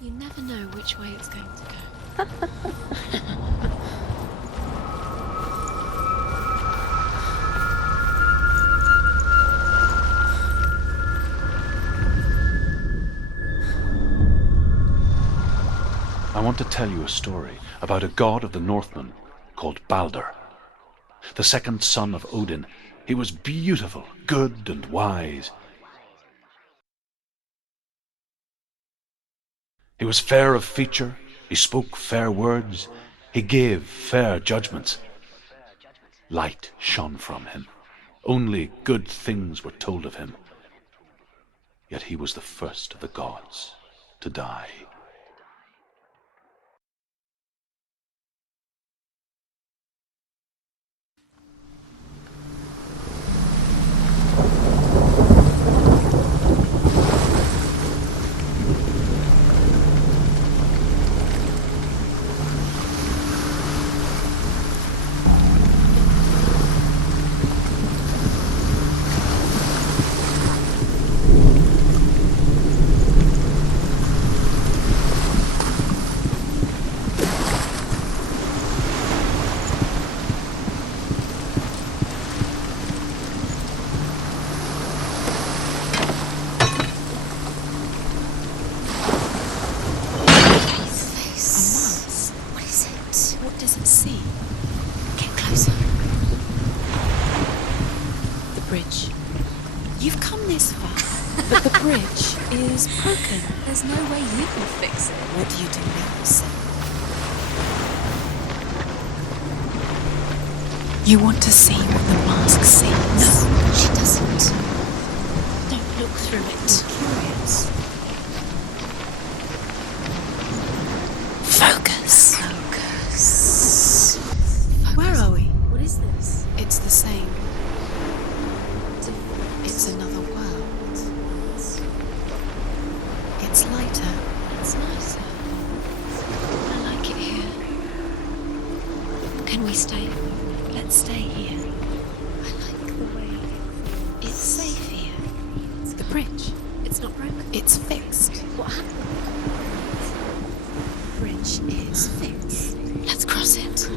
You never know which way it's going to go. I want to tell you a story about a god of the Northmen called Baldr. The second son of Odin, he was beautiful, good and wise. He was fair of feature, he spoke fair words, he gave fair judgments. Light shone from him. Only good things were told of him. Yet he was the first of the gods to die. Is broken. There's no way you can fix it. What do you do now, Sam? You want to see what the mask sees? No, she doesn't. Don't look through it. I'm curious. Focus. Focus. Where are we? What is this? It's the same. It's another world. It's lighter. It's nicer. I like it here. Can we stay? Let's stay here. I like the way it's safe here. The bridge. It's not broken. It's fixed. What happened? The bridge is fixed. Let's cross it.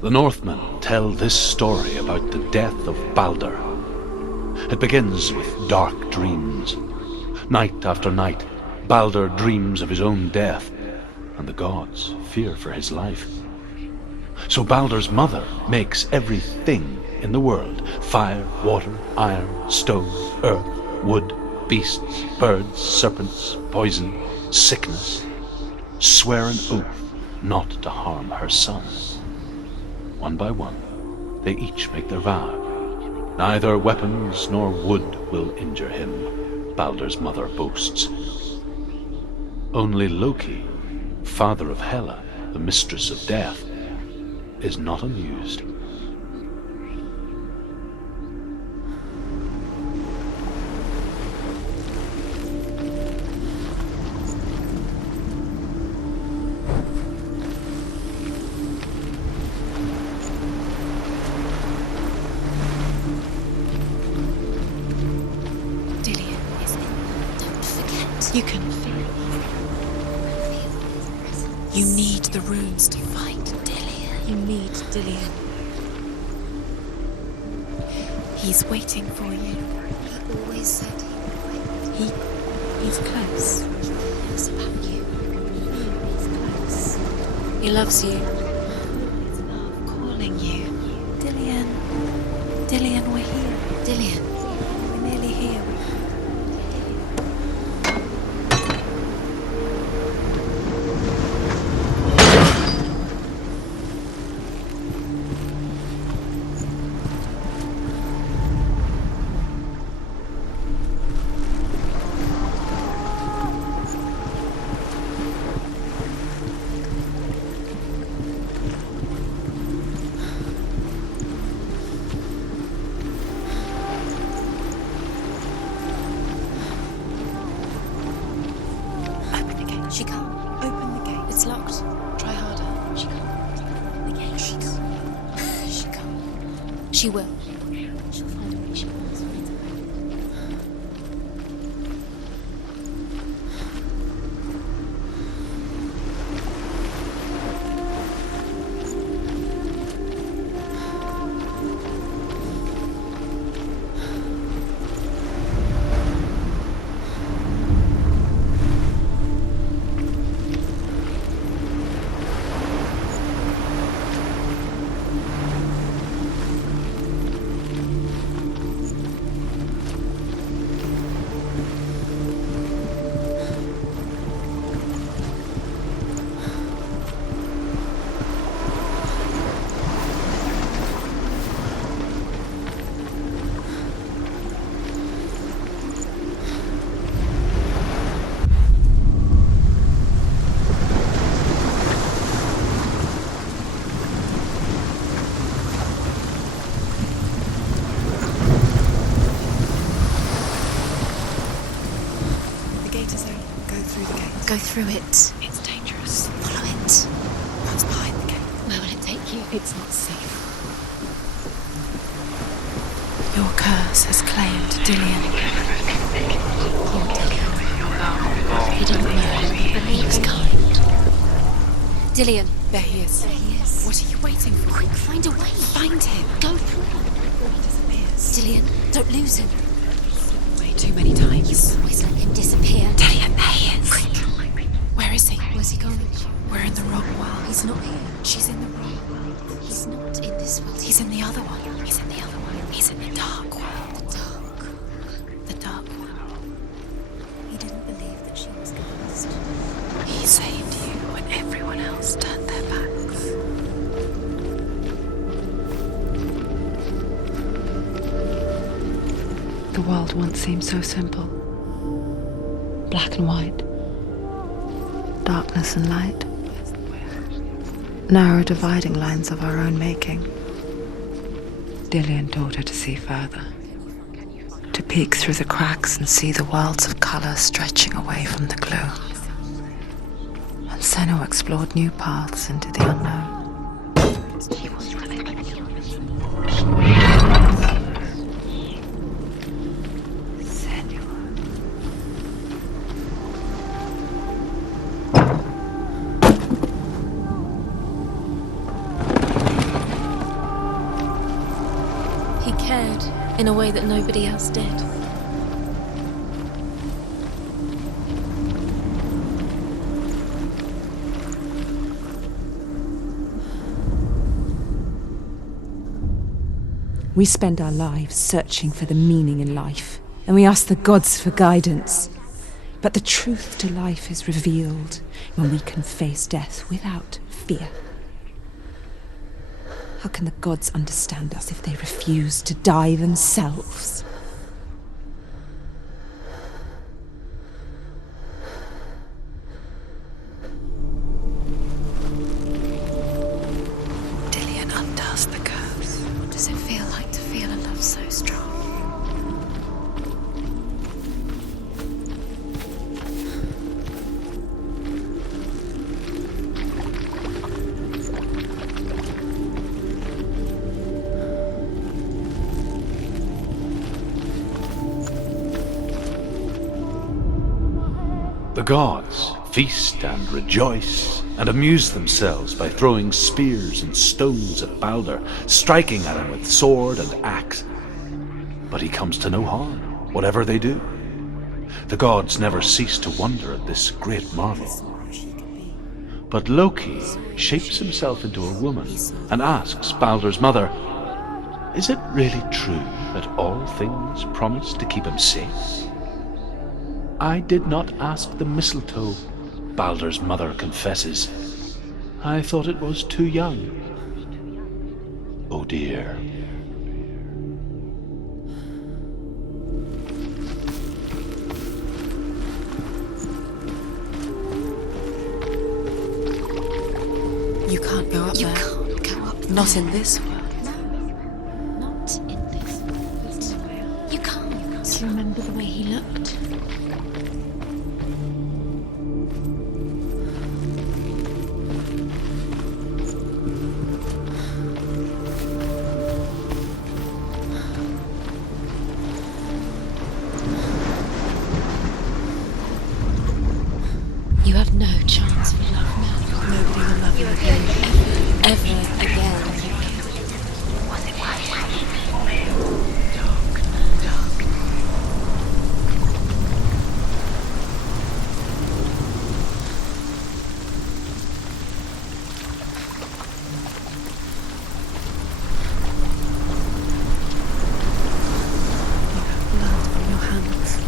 The Northmen tell this story about the death of Baldr. It begins with dark dreams. Night after night, Baldr dreams of his own death, and the gods fear for his life. So Baldr's mother makes everything in the world: fire, water, iron, stone, earth, wood, beasts, birds, serpents, poison, sickness, swear an oath not to harm her son. One by one, they each make their vow. Neither weapons nor wood will injure him, Baldr's mother boasts. Only Loki, father of Hela, the mistress of death, is not amused. You can feel. You need the runes to fight Dillian. You need Dillian. He's waiting for you. He always said he's close. He knows about you. He's close. He loves you. His love calling you. Dillian. Dillian, we're here. Dillian. We're nearly here. She will. She'll find a way. She always finds a way. Go through it. It's dangerous. Follow it. What's behind the gate? Where will it take you? It's not safe. Your curse has claimed Dillian. He didn't know, but he was kind. Dillian. There he is. There he is. What are you waiting for? Quick, find a way. Find him. Go through him. Before he disappears. Dillian, don't lose him. Way too many times. You always let him disappear. Dillian, there he is. Quick. Where is he? Where's he gone? We're in the wrong world. He's not here. She's in the wrong world. He's not in this world. He's in the other one. He's in the other one. He's in the dark world. The dark. The dark world. He didn't believe that she was cursed. He saved you when everyone else turned their backs. The world once seemed so simple. Black and white. Darkness and light. Narrow dividing lines of our own making. Dillian taught her to see further. To peek through the cracks and see the worlds of colour stretching away from the gloom. And Senua explored new paths into the unknown. He cared in a way that nobody else did. We spend our lives searching for the meaning in life, and we ask the gods for guidance. But the truth to life is revealed when we can face death without fear. How can the gods understand us if they refuse to die themselves? Dillian undoes the curse. What does it feel like to feel a love so strong? The gods feast and rejoice and amuse themselves by throwing spears and stones at Baldr, striking at him with sword and axe. But he comes to no harm, whatever they do. The gods never cease to wonder at this great marvel. But Loki shapes himself into a woman and asks Baldr's mother, "Is it really true that all things promise to keep him safe?" "I did not ask the mistletoe," Baldr's mother confesses. "I thought it was too young." Oh dear. You can't go up You there. can't go up Not there. in this world. No, not in this world. You can't. Do you remember the way he looked?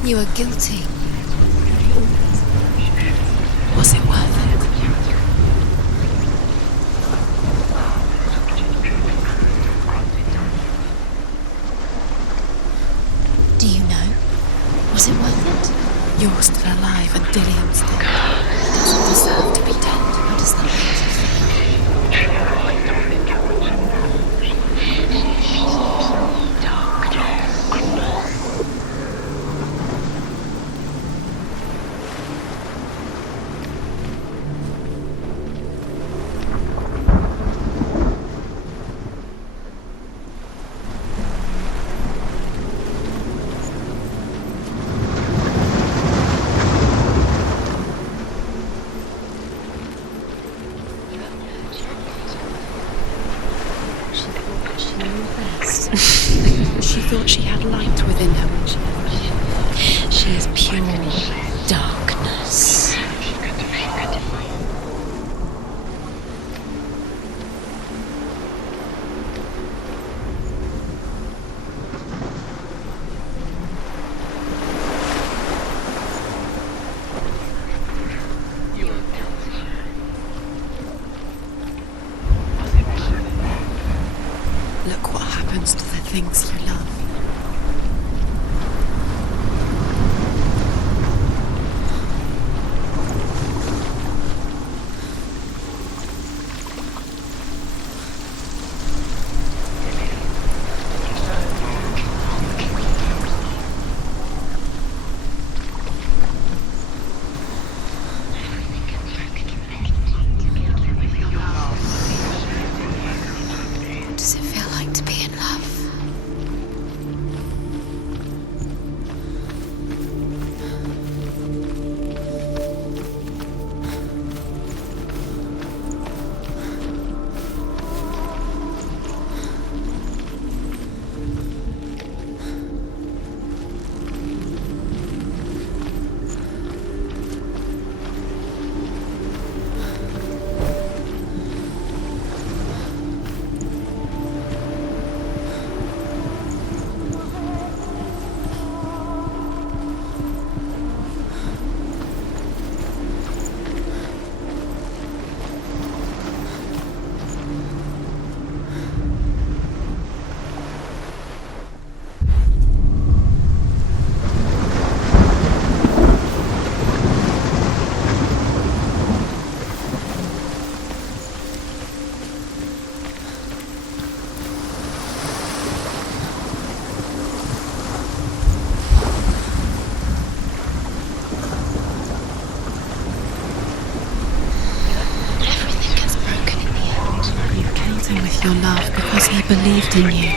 You are guilty. Was it worth it? Do you know? Was it worth it? You're still alive and Dillian's dead. He doesn't deserve to be dead. How does that make you feel? She thought she had light within her when she was. She is pure darkness. Look what happens to the things you love. What does it feel like to be in love? With your love because he believed in you.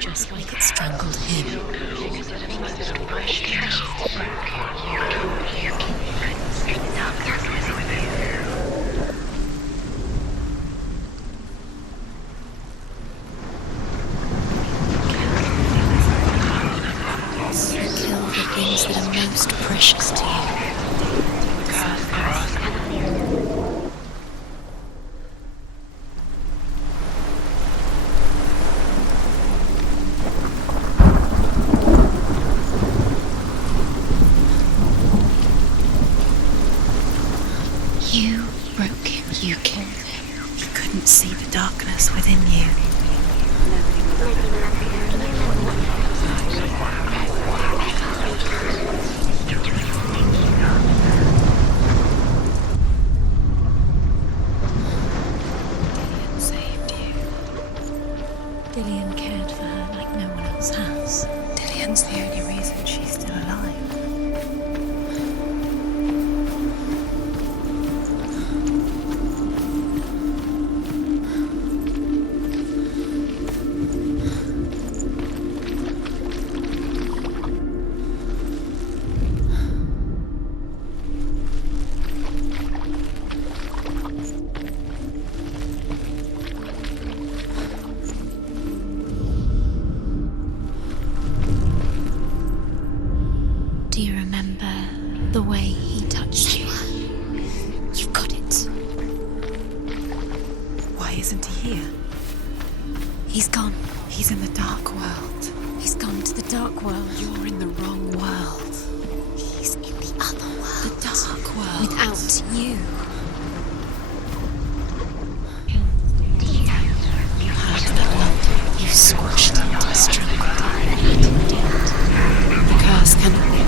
Just like it strangled him. So kill the things that are most precious to you. You broke him, you killed him. He couldn't see the darkness within you. Dillian saved you. Dillian cared for her like no one else has. Dillian's the only reason she's still alive. isn't he here? He's gone. He's in the dark world. He's gone to the dark world. You're in the wrong world. He's in the other world. The dark world. Without you. You had that love. You squashed it, strangled it. The curse cannot be.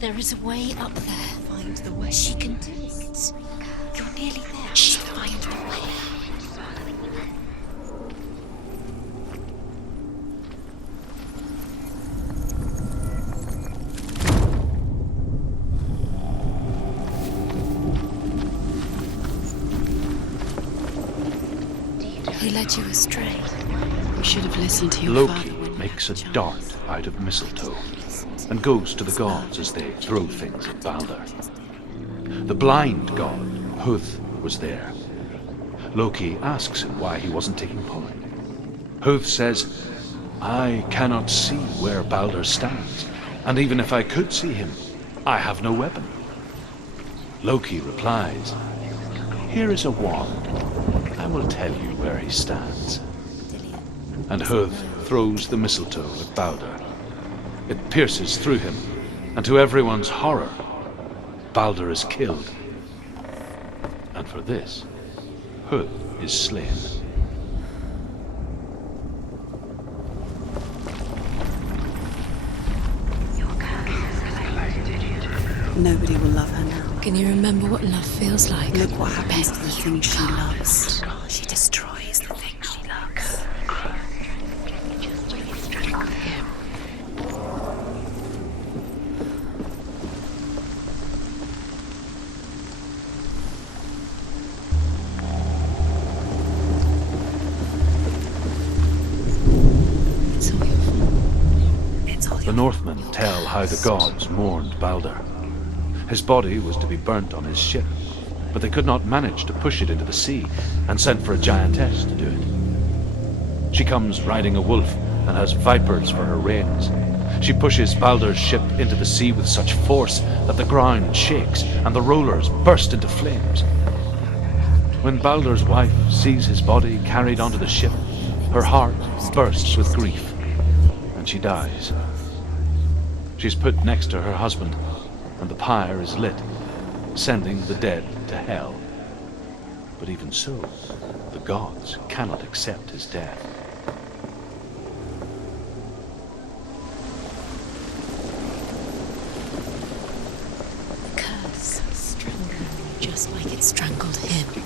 There is a way up there. Find the way. She can do it. You're nearly there. She'll find the way. He led you astray. You should have listened to your Loki father when makes a you had the dart chance. out of mistletoe and goes to the gods as they throw things at Baldr. The blind god, Huth, was there. Loki asks him why he wasn't taking part. Huth says, "I cannot see where Baldr stands, and even if I could see him, I have no weapon." Loki replies, "Here is a wand. I will tell you where he stands." And Huth throws the mistletoe at Baldr. It pierces through him, and to everyone's horror, Baldr is killed. And for this, Huth is slain. Nobody will love her now. Can you remember what love feels like? Look what happens to the things she loves. She destroys the things she loves. It's all your fault. It's all The your Northmen tell how the gods mourned Baldr. His body was to be burnt on his ship, but they could not manage to push it into the sea and sent for a giantess to do it. She comes riding a wolf and has vipers for her reins. She pushes Baldr's ship into the sea with such force that the ground shakes and the rollers burst into flames. When Baldr's wife sees his body carried onto the ship, her heart bursts with grief, and she dies. She's put next to her husband, and the pyre is lit, sending the dead to hell. But even so, the gods cannot accept his death. The curse strangled you just like it strangled him.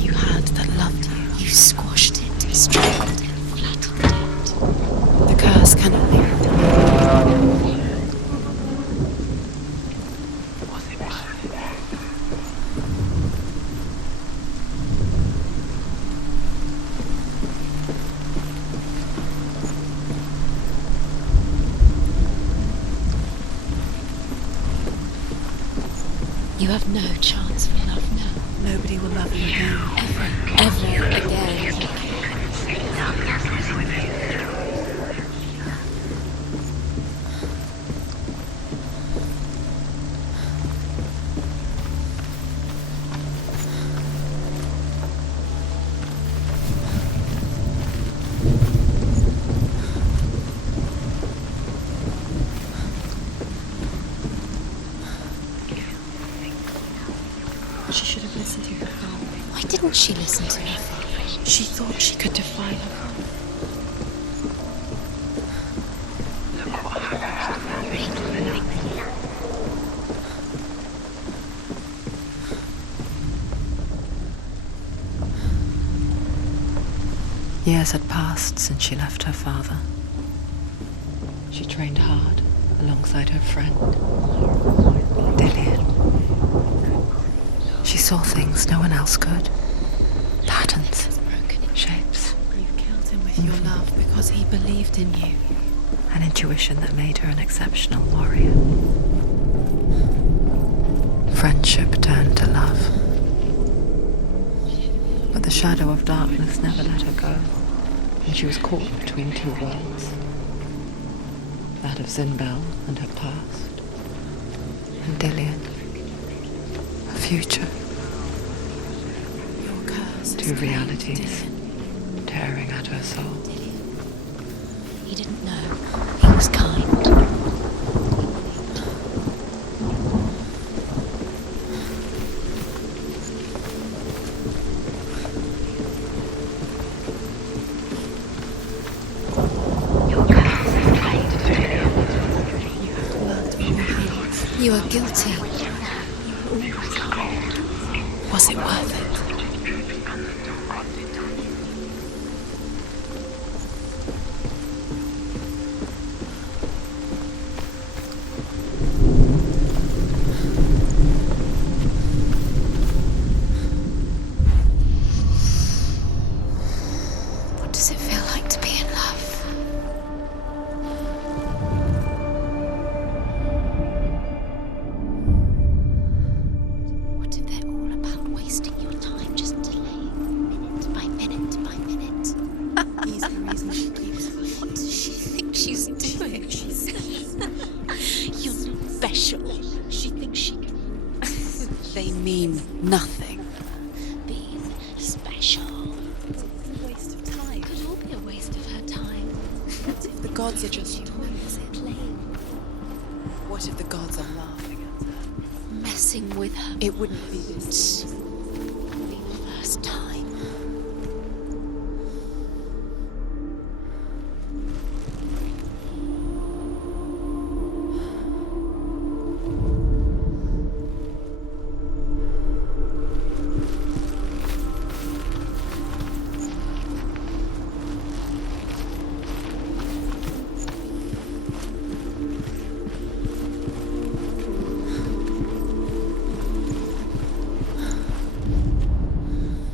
You had that loved you. You squashed it, strangled it, flattened it. The curse cannot be. You have no chance for love now. Nobody will love you again. Ever again. She should have listened to her father. Why didn't she listen to her father? She thought she could defy her father. He Years had passed since she left her father. She trained hard alongside her friend, Dillian. She saw things no one else could. Patterns, shapes. You killed him with your love because he believed in you. An intuition that made her an exceptional warrior. Friendship turned to love. But the shadow of darkness never let her go, and she was caught between two worlds. That of Zinbel and her past, and Dillian, her future. Your curse. Two realities tearing at her soul. He didn't know. He was kind. You are guilty. Was it worth it? What does it feel like to be in love? What if they're all about wasting your time, just delaying minute by minute by minute? He's the reason she keeps fighting. What does she think she's doing? You're special. She thinks she can. They mean nothing. Being special. It's a waste of time. It could all be a waste of her time. What if the gods are just toys playing? What if the gods are laughing at her? Messing with her. It wouldn't be this. It would be the first time.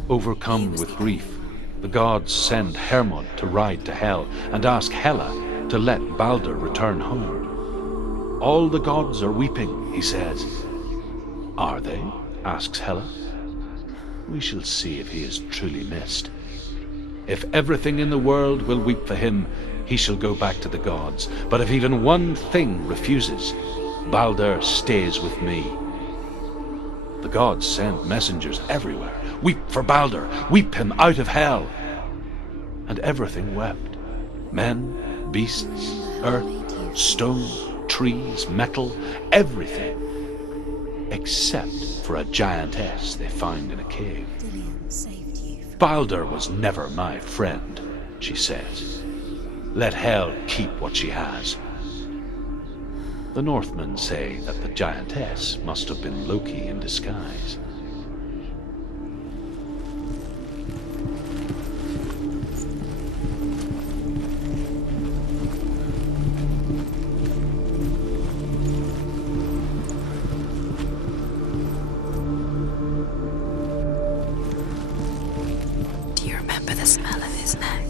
Overcome with grief, the gods send Hermod to ride to Hell and ask Hela to let Baldr return home. All the gods are weeping, he says. Are they? Asks Hela. We shall see if he is truly missed. If everything in the world will weep for him, he shall go back to the gods. But if even one thing refuses, Baldr stays with me. The gods send messengers everywhere. Weep for Baldr, weep him out of hell. And everything wept. Men, beasts, earth, stone, trees, metal, everything. Except for a giantess they find in a cave. Baldr was never my friend, she says. Let hell keep what she has. The Northmen say that the giantess must have been Loki in disguise. Do you remember the smell of his neck?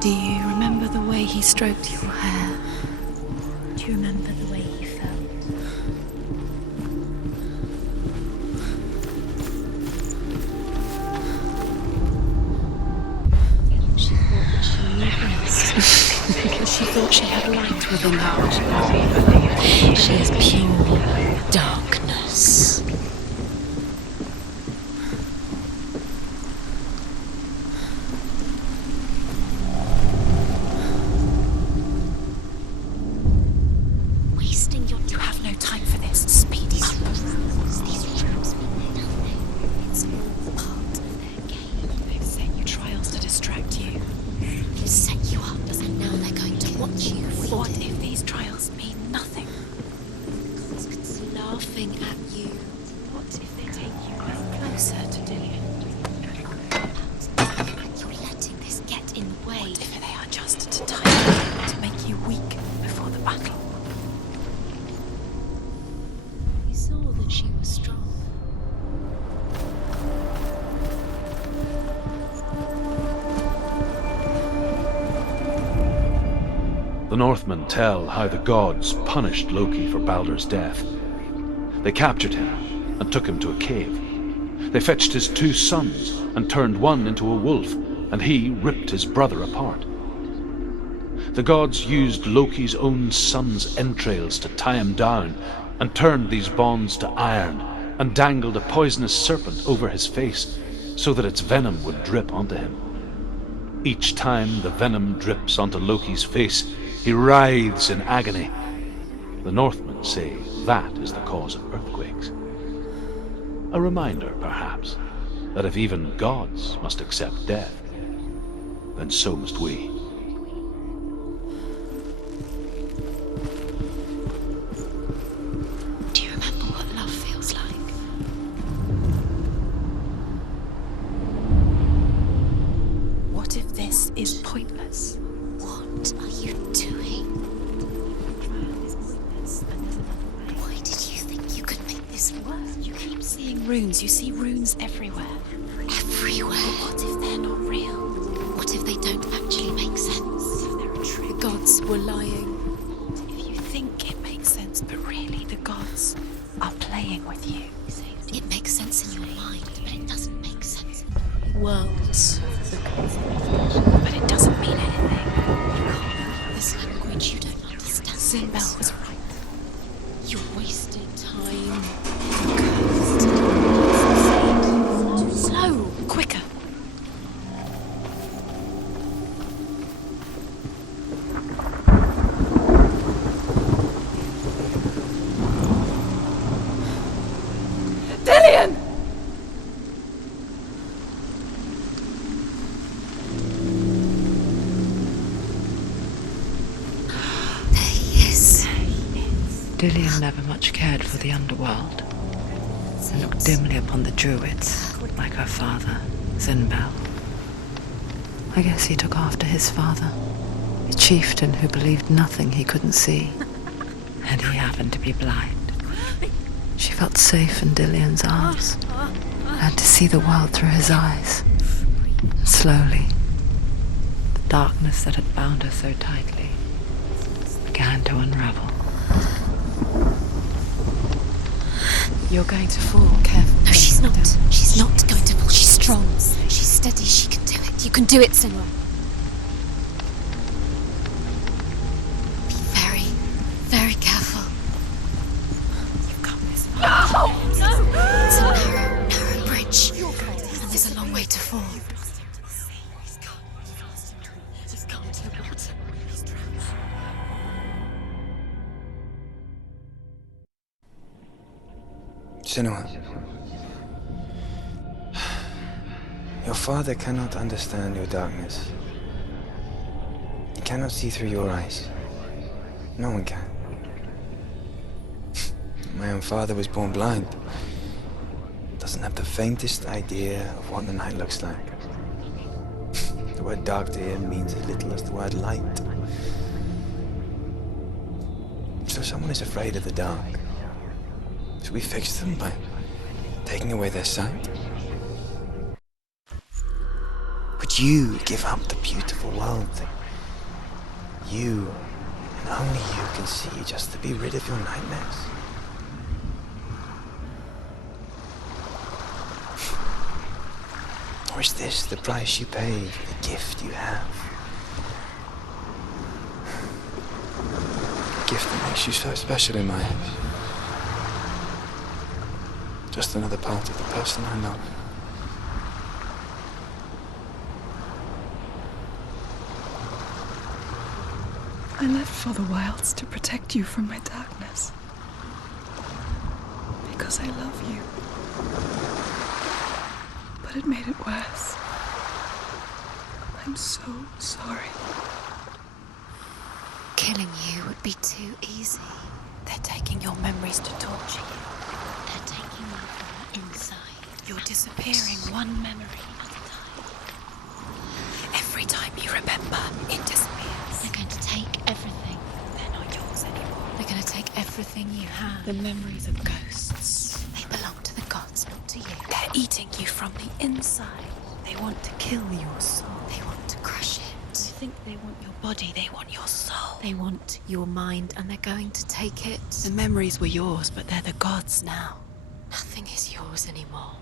Do you remember the way he stroked your hair? Do you remember the way he felt? She thought that she knew best. Because she thought thought she had light within her. She is pure darkness. You have no time for this. Speed up. These rooms mean nothing. It's all part of their game. They've set you trials to distract you. They've set you up, and now they're going to watch you. What if these trials mean nothing? It's laughing at you. What if they take you closer to Dillian? You're letting this get in the way. What if they are just to tie you, to make you weak before the battle? That she was strong. The Northmen tell how the gods punished Loki for Baldr's death. They captured him and took him to a cave. They fetched his 2 sons and turned one into a wolf, and he ripped his brother apart. The gods used Loki's own son's entrails to tie him down and turned these bonds to iron and dangled a poisonous serpent over his face so that its venom would drip onto him. Each time the venom drips onto Loki's face, he writhes in agony. The Northmen say that is the cause of earthquakes. A reminder, perhaps, that if even gods must accept death, then so must we. Do you remember what love feels like? What if this is pointless? What are you doing? Why did you think you could make this work? You keep seeing runes. You see runes everywhere. Everywhere? What if they're not real? What if they don't actually make sense? What if they're a trick? The gods were lying. If you think it makes sense, but really the gods are playing with you. It makes sense in your mind, but it doesn't make sense. Worlds. But it doesn't mean anything. This language you don't understand. Sinbel was right. You wasted time. Slow, quicker. Dillian! There he is. Dillian never much cared for the underworld, and looked dimly upon the druids, like her father, Sinbel. I guess he took after his father, a chieftain who believed nothing he couldn't see, and he happened to be blind. She felt safe in Dillian's arms, and to see the world through his eyes. And slowly, the darkness that had bound her so tightly began to unravel. You're going to fall, careful. No, she's not. She's not going to fall. She's strong. She's steady. She can do it. You can do it, Senua. Be very, very careful. You've come this far. No! It's a narrow bridge. And there's a long way to fall. Senua, your father cannot understand your darkness. He cannot see through your eyes. No one can. My own father was born blind. Doesn't have the faintest idea of what the night looks like. The word dark to him means as little as the word light. So someone is afraid of the dark. Should we fix them by taking away their sight? Would you give up the beautiful world that you and only you can see just to be rid of your nightmares? Or is this the price you pay for the gift you have? gift that makes you so special in my eyes. Just another part of the person I love. I left for the wilds to protect you from my darkness. Because I love you. But it made it worse. I'm so sorry. Killing you would be too easy. They're taking your memories to torture you. They're taking you from the inside. You're disappearing one memory at a time. Every time you remember, it disappears. They're going to take everything. They're not yours anymore. They're going to take everything you have. The memories of ghosts. They belong to the gods, not to you. They're eating you from the inside. They want to kill your soul. They want to crush it. They think they want your body, they want your soul. They want your mind, and they're going to take it. The memories were yours, but they're the gods now. Nothing is yours anymore.